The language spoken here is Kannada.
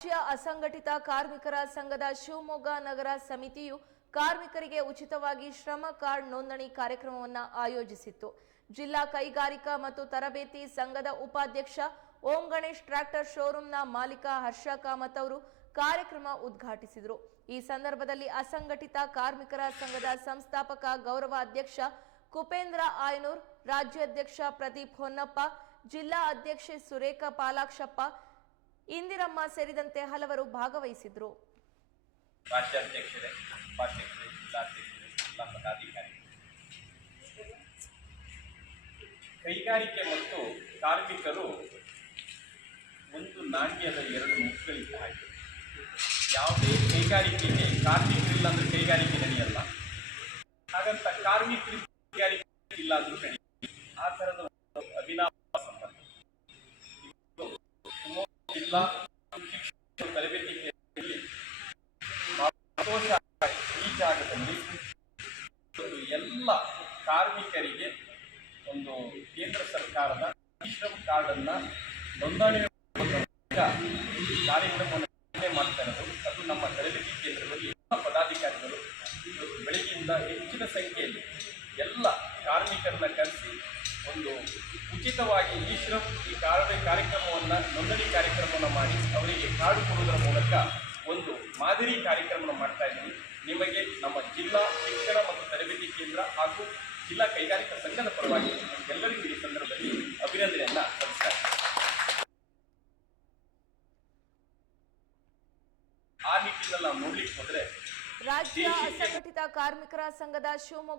ರಾಜ್ಯ ಅಸಂಘಟಿತ ಕಾರ್ಮಿಕರ ಸಂಘದ ಶಿವಮೊಗ್ಗ ನಗರ ಸಮಿತಿಯು ಕಾರ್ಮಿಕರಿಗೆ ಉಚಿತವಾಗಿ ಶ್ರಮ ಕಾರ್ಡ್ ನೋಂದಣಿ ಕಾರ್ಯಕ್ರಮವನ್ನು ಆಯೋಜಿಸಿತ್ತು. ಜಿಲ್ಲಾ ಕೈಗಾರಿಕಾ ಮತ್ತು ತರಬೇತಿ ಸಂಘದ ಉಪಾಧ್ಯಕ್ಷ ಓಂ ಗಣೇಶ್ ಟ್ರ್ಯಾಕ್ಟರ್ ಶೋರೂಮ್ನ ಮಾಲೀಕ ಹರ್ಷ ಕಾಮತ್ ಅವರು ಕಾರ್ಯಕ್ರಮ ಉದ್ಘಾಟಿಸಿದರು. ಈ ಸಂದರ್ಭದಲ್ಲಿ ಅಸಂಘಟಿತ ಕಾರ್ಮಿಕರ ಸಂಘದ ಸಂಸ್ಥಾಪಕ ಗೌರವ ಅಧ್ಯಕ್ಷ ಕುಪೇಂದ್ರ ಆಯನೂರ್, ರಾಜ್ಯಾಧ್ಯಕ್ಷ ಪ್ರದೀಪ್ ಹೊನ್ನಪ್ಪ, ಜಿಲ್ಲಾ ಅಧ್ಯಕ್ಷೆ ಸುರೇಖಾ ಪಾಲಾಕ್ಷಪ್ಪ, ಇಂದಿರಮ್ಮ ಸೇರಿದಂತೆ ಹಲವರು ಭಾಗವಹಿಸಿದ್ರು. ರಾಜ್ಯಾಧ್ಯಕ್ಷರೇ, ಉಪಾಧ್ಯಕ್ಷರೇ, ಜಿಲ್ಲಾಧ್ಯಕ್ಷರೇ, ಜಿಲ್ಲಾ ಪದಾಧಿಕಾರಿ, ಕೈಗಾರಿಕೆ ಮತ್ತು ಕಾರ್ಮಿಕರು ಒಂದು ನಾಣ್ಯದ ಎರಡು ಮುಖಗಳಿದ್ದ ಹಾಗೆ. ಯಾವುದೇ ಕೈಗಾರಿಕೆಗೆ ಕಾರ್ಮಿಕರಿಲ್ಲ ಅಂದ್ರೆ ಕೈಗಾರಿಕೆ ನಡೆಯಲ್ಲ, ಹಾಗಂತ ಕಾರ್ಮಿಕರಿಗೆ ಕೈಗಾರಿಕೆ ಇಲ್ಲ ಅಂದ್ರೂ ನಡೆಯಲ್ಲ. ಆ ಥರದ ಅವಿನಾಭಾವ ಸಂಬಂಧ ಜಿಲ್ಲಾ ಶಿಕ್ಷಣ ತರಬೇತಿ ಕೇಂದ್ರದಲ್ಲಿ ಈ ಜಾಗದಲ್ಲಿ ಎಲ್ಲ ಕಾರ್ಮಿಕರಿಗೆ ಒಂದು ಕೇಂದ್ರ ಸರ್ಕಾರದ ಶ್ರಮ್ ಕಾರ್ಡ್ ಅನ್ನ ನೋಂದಣಿ ಕಾರ್ಯಕ್ರಮವನ್ನು ಮಾಡ್ತಾ ಇರೋದು. ಅದು ನಮ್ಮ ತರಬೇತಿ ಕೇಂದ್ರದಲ್ಲಿ ಎಲ್ಲ ಪದಾಧಿಕಾರಿಗಳು ಬೆಳಗ್ಗೆಯಿಂದ ಹೆಚ್ಚಿನ ಸಂಖ್ಯೆಯಲ್ಲಿ ಎಲ್ಲ ಕಾರ್ಮಿಕರನ್ನ ಕರೆಸಿ ಒಂದು ಉಚಿತವಾಗಿ ಈ ಕಾರ್ಯಕ್ರಮವನ್ನು ನೋಂದಣಿ ಕಾರ್ಯಕ್ರಮವನ್ನು ಮಾಡಿ ಅವರಿಗೆ ಕಾರ್ಡ್ ಕೊಡುವುದರ ಮೂಲಕ ಒಂದು ಮಾದರಿ ಕಾರ್ಯಕ್ರಮವನ್ನು ಮಾಡ್ತಾ ಇದ್ದೀವಿ. ನಿಮಗೆ ನಮ್ಮ ಜಿಲ್ಲಾ ಶಿಕ್ಷಣ ಮತ್ತು ತರಬೇತಿ ಕೇಂದ್ರ ಹಾಗೂ ಜಿಲ್ಲಾ ಕೈಗಾರಿಕಾ ಸಂಘದ ಪರವಾಗಿ ಎಲ್ಲರಿಗೂ ಈ ಸಂದರ್ಭದಲ್ಲಿ ಅಭಿನಂದನೆಯನ್ನ ಸಲ್ಲಿಸ್ತಾ ಇದ್ದೀನಿ. ಆ ನಿಟ್ಟಿನಲ್ಲಿ ನಾವು ನೋಡ್ಲಿಕ್ಕೆ ಹೋದ್ರೆ ರಾಜ್ಯ ಅಸಂಘಟಿತ ಕಾರ್ಮಿಕರ ಸಂಘದ ಶಿವಮೊಗ್ಗ